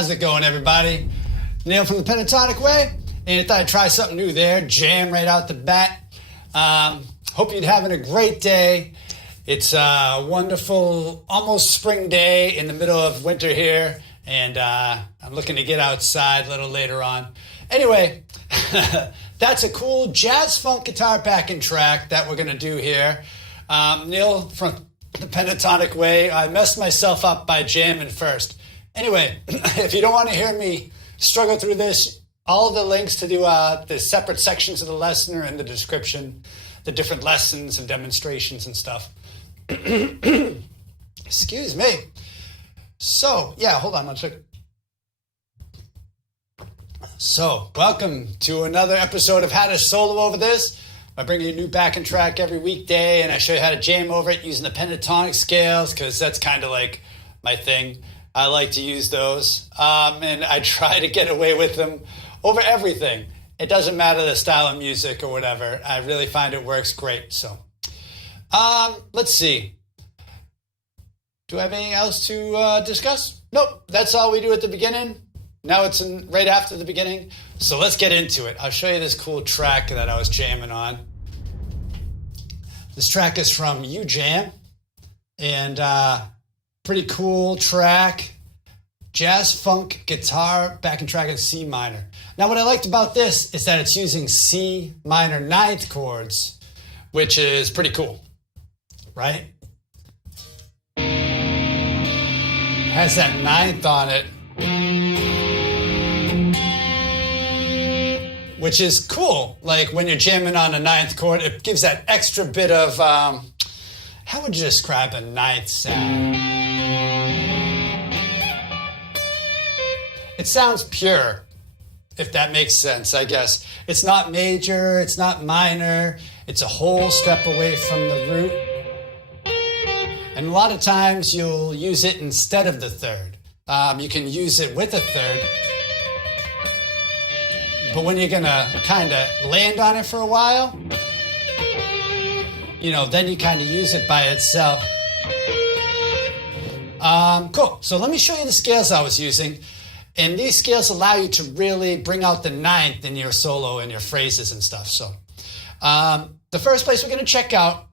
How's it going, everybody? Neil from the Pentatonic Way, and I thought I'd try something new there, jam right out the bat. Hope you're having a great day. It's a wonderful, almost spring day in the middle of winter here, and I'm looking to get outside a little later on. Anyway, that's a cool jazz funk guitar backing track that we're going to do here. Neil from the Pentatonic Way. I messed myself up by jamming first. Anyway, if you don't want to hear me struggle through this, all the links to the separate sections of the lesson are in the description, the different lessons and demonstrations and stuff. Excuse me. So, yeah, hold on one second. So, welcome to another episode of How to Solo Over This. I bring you a new backing track every weekday, and I show you how to jam over it using the pentatonic scales, because that's kind of like my thing. I like to use those, and I try to get away with them over everything. It doesn't matter the style of music or whatever. I really find it works great. So, let's see. Do I have anything else to discuss? Nope. That's all we do at the beginning. Now it's right after the beginning. So let's get into it. I'll show you this cool track that I was jamming on. This track is from You Jam, and pretty cool track. Jazz funk guitar backing track in C minor. Now what I liked about this is that it's using C minor ninth chords, which is pretty cool, right? Has that ninth on it, which is cool. Like when you're jamming on a ninth chord, it gives that extra bit of, how would you describe a ninth sound? It sounds pure, if that makes sense, I guess. It's not major, it's not minor, it's a whole step away from the root. And a lot of times you'll use it instead of the third. You can use it with a third. But when you're gonna kind of land on it for a while, then you kind of use it by itself. Cool. So let me show you the scales I was using. And these scales allow you to really bring out the ninth in your solo and your phrases and stuff. So the first place we're going to check out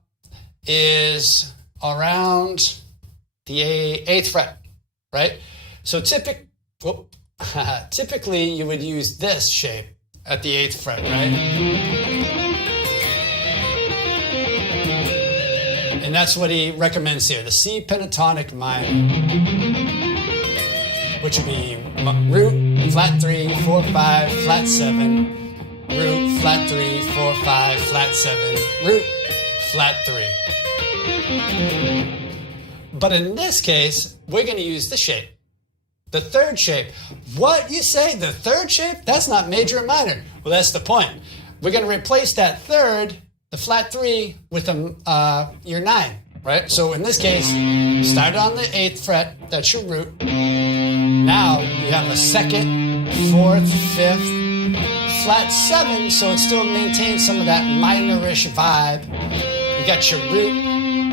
is around the 8th fret, right? So typically you would use this shape at the 8th fret, right? And that's what he recommends here, the C pentatonic minor, which would be root, flat 3, 4, 5, flat 7, root, flat 3, 4, 5, flat 7, root, flat 3. But in this case, we're going to use the shape, the third shape. What, you say, the third shape? That's not major and minor. Well, that's the point. We're going to replace that third, the flat 3, with your 9, right? So in this case, start on the 8th fret, that's your root. Now you have a 2nd, 4th, 5th, flat 7, so it still maintains some of that minorish vibe. You got your root,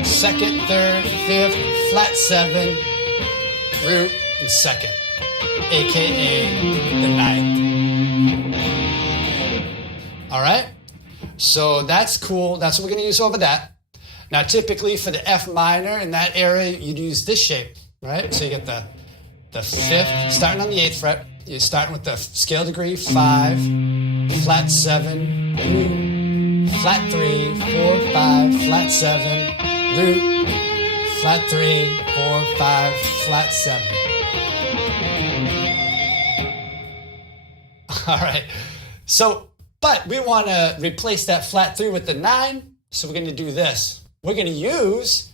2nd, 3rd, 5th, flat 7, root, and 2nd, aka the 9th. All right? So that's cool. That's what we're going to use over that. Now typically for the F minor in that area, you'd use this shape, right? So you get the 5th, starting on the 8th fret. You're starting with the scale degree 5, flat 7, root, flat 3, 4, 5, flat 7, root, flat 3, 4, 5, flat 7. All right. So, but we want to replace that flat 3 with the 9, so we're going to do this. We're going to use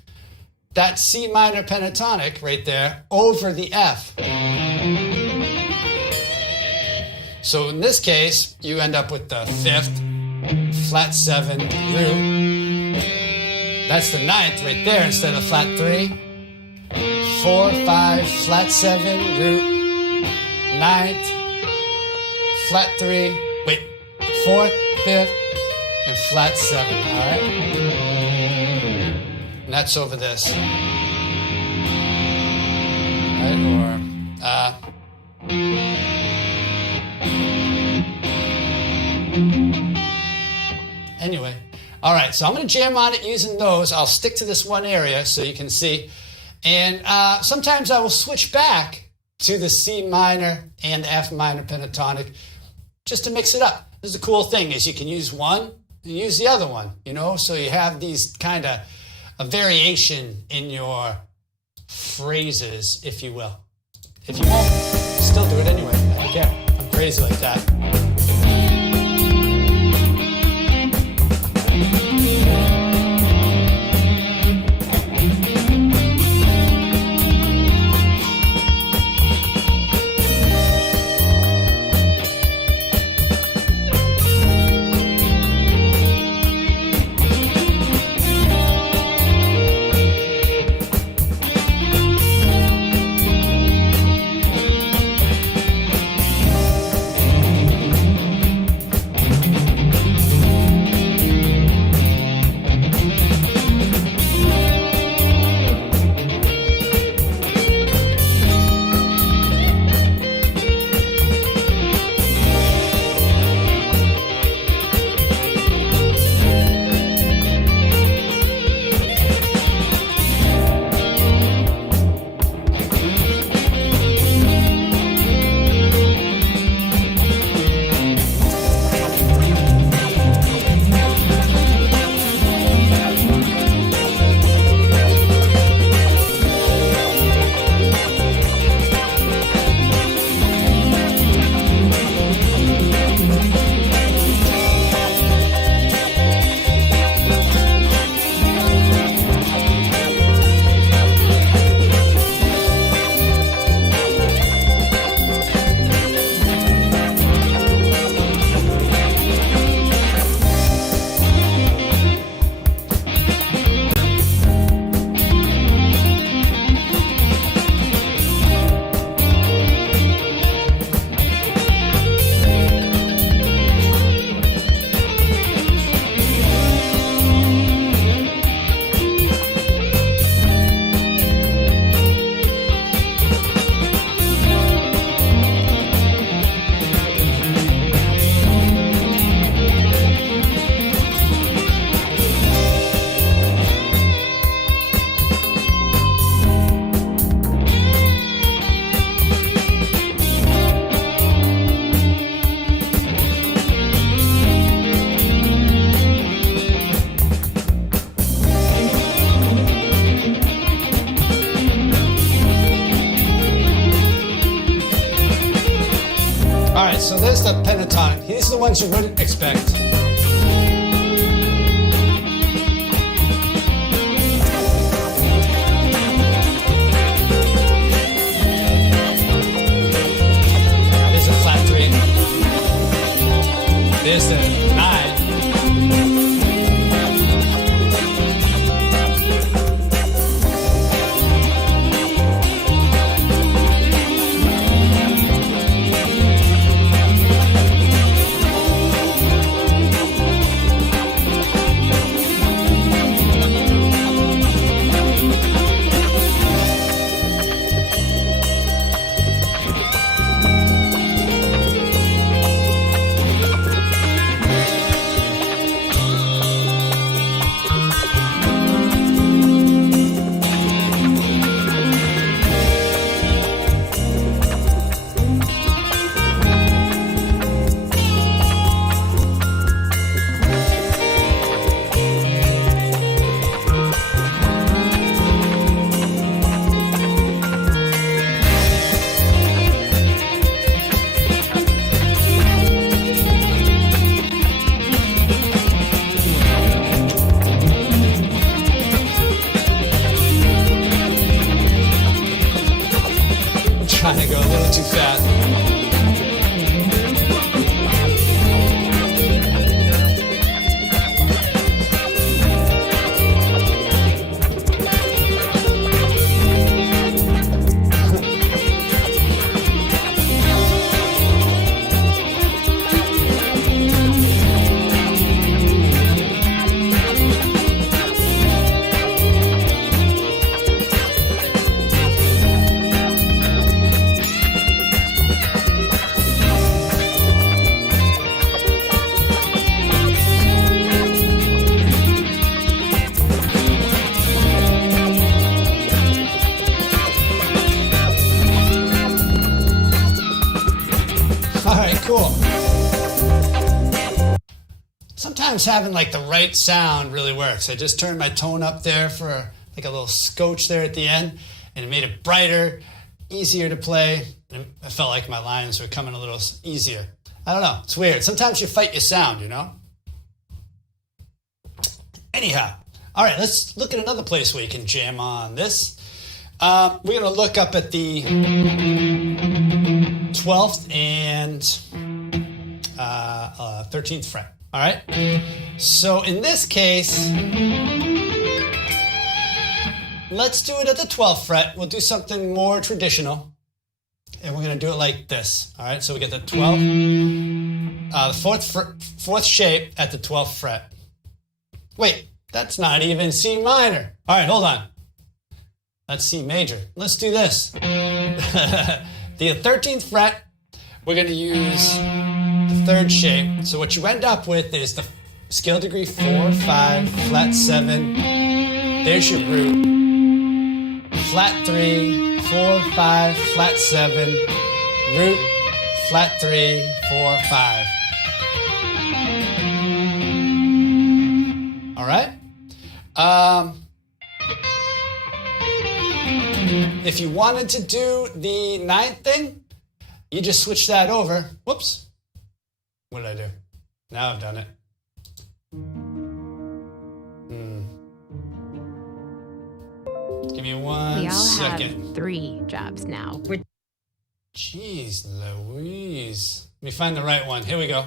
that C minor pentatonic right there over the F. So in this case, you end up with the 5th, flat 7, root. That's the 9th right there instead of flat 3. 4, 5, flat 7, root, 9th, flat 3, 4th, 5th, and flat 7, all right? And that's over this. Right, or Anyway, all right, so I'm going to jam on it using those. I'll stick to this one area so you can see. And sometimes I will switch back to the C minor and F minor pentatonic just to mix it up. This is the cool thing is you can use one and use the other one, you know, so you have these kind of a variation in your phrases, if you will. If you won't, still do it anyway. I don't care. I'm crazy like that. So there's the pentatonic. These are the ones you wouldn't expect. There's a flat 3. There's the 9. Trying to go a little too fast. right, cool. Sometimes having like the right sound really works. I just turned my tone up there for like a little scotch there at the end, and it made it brighter, easier to play. And I felt like my lines were coming a little easier. I don't know. It's weird. Sometimes you fight your sound, you know? Anyhow. All right, let's look at another place where you can jam on this. We're going to look up at the 12th and 13th fret. All right? So in this case, let's do it at the 12th fret. We'll do something more traditional. And we're going to do it like this. All right? So we get the 12th, the fourth shape at the 12th fret. Wait, that's not even C minor. All right, hold on. That's C major. Let's do this. The 13th fret, we're going to use the third shape. So what you end up with is the scale degree 4, 5, flat 7. There's your root. Flat 3, 4, 5, flat 7. Root, flat 3, 4, 5. All right? If you wanted to do the 9th thing, you just switch that over. Whoops. What did I do? Now I've done it. Give me 1 second. We all have 3 jobs now. Jeez Louise. Let me find the right one. Here we go.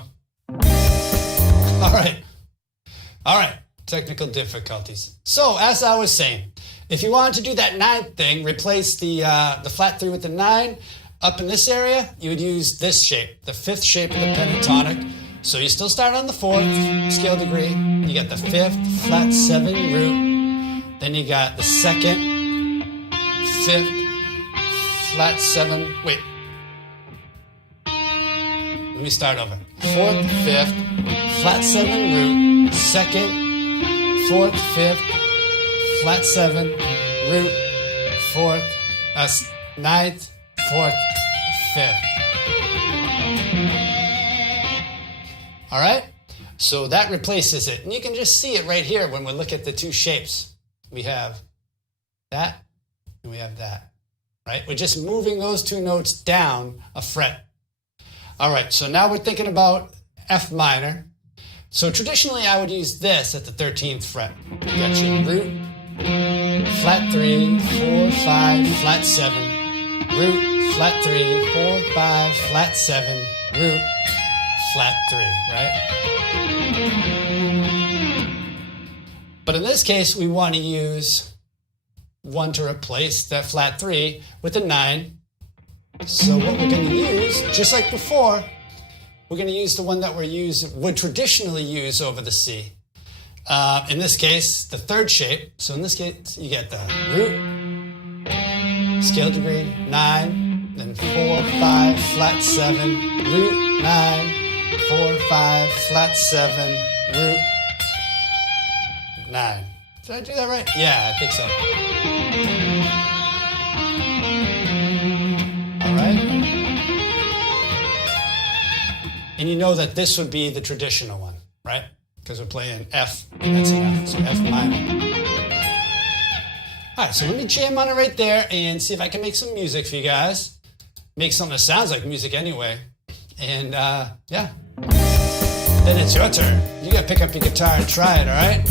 All right. Technical difficulties. So, as I was saying, if you wanted to do that 9th thing, replace the flat 3 with the 9, up in this area, you would use this shape, the 5th shape of the pentatonic. So you still start on the 4th scale degree, you got the 5th, flat 7 root, then you got the 2nd, 5th, flat 7, wait. Let me start over. 4th, 5th, flat 7 root, 2nd, 4th, 5th, flat 7, root, 4th, 9th, 4th, 5th. All right? So that replaces it. And you can just see it right here when we look at the 2 shapes. We have that and we have that, right? We're just moving those 2 notes down a fret. All right, so now we're thinking about F minor. So traditionally, I would use this at the 13th fret. You got your root, flat 3, 4, 5, flat 7, root, flat 3, 4, 5, flat 7, root, flat 3, right? But in this case, we want to use 1 to replace that flat 3 with a 9. So what we're going to use, just like before, we're going to use the one that would traditionally use over the C. In this case, the 3rd shape. So in this case, you get the root, scale degree, 9, then 4, 5, flat 7, root, 9, 4, 5, flat 7, root, 9. Did I do that right? Yeah, I think so. All right. And you know that this would be the traditional one, right? Because we're playing F, and that's an F, so F minor. All right, so let me jam on it right there and see if I can make some music for you guys. Make something that sounds like music anyway. And, yeah. Then it's your turn. You gotta pick up your guitar and try it, all right?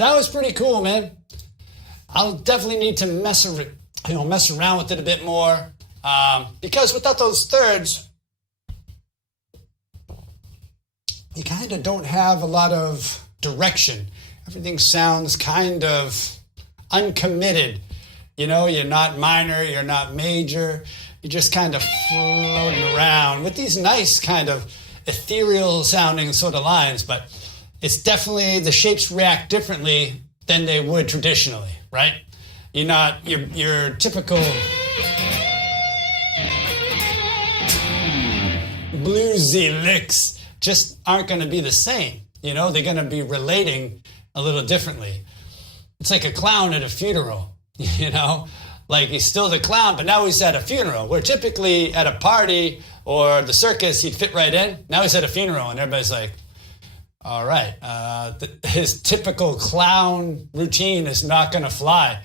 So that was pretty cool, man. I'll definitely need to mess around with it a bit more, because without those thirds, you kind of don't have a lot of direction. Everything sounds kind of uncommitted. You know, you're not minor, you're not major. You're just kind of floating around with these nice kind of ethereal sounding sort of lines, but it's definitely, the shapes react differently than they would traditionally, right? You're not, your typical bluesy licks just aren't going to be the same. You know, they're going to be relating a little differently. It's like a clown at a funeral, you know? Like, he's still the clown, but now he's at a funeral, where typically at a party or the circus, he'd fit right in. Now he's at a funeral, and everybody's like, all right, his typical clown routine is not going to fly.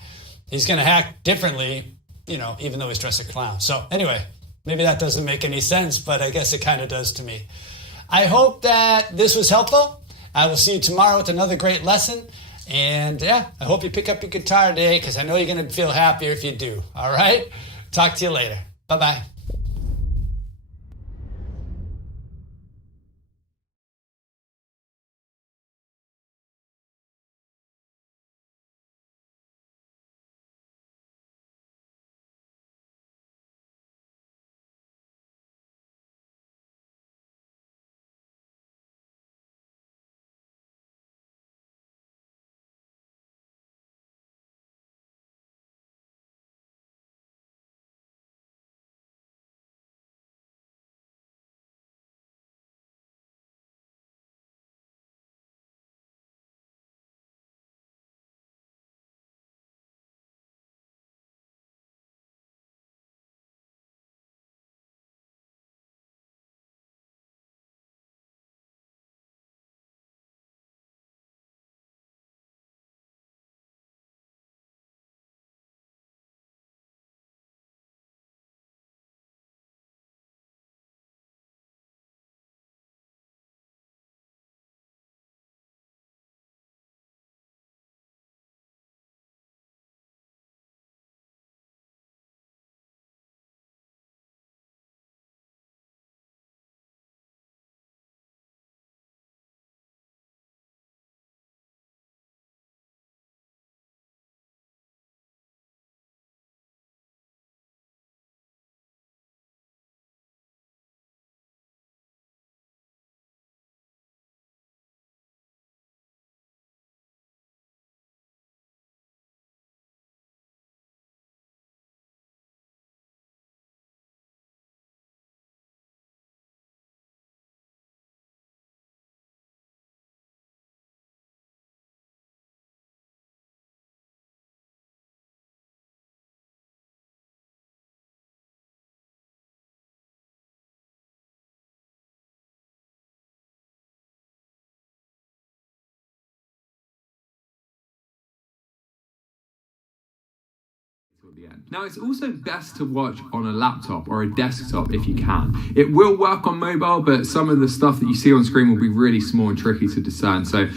He's going to act differently, you know, even though he's dressed as a clown. So anyway, maybe that doesn't make any sense, but I guess it kind of does to me. I hope that this was helpful. I will see you tomorrow with another great lesson. And yeah, I hope you pick up your guitar today, because I know you're going to feel happier if you do. All right? Talk to you later. Bye-bye. At the end. Now, it's also best to watch on a laptop or a desktop if you can. It will work on mobile, but some of the stuff that you see on screen will be really small and tricky to discern. So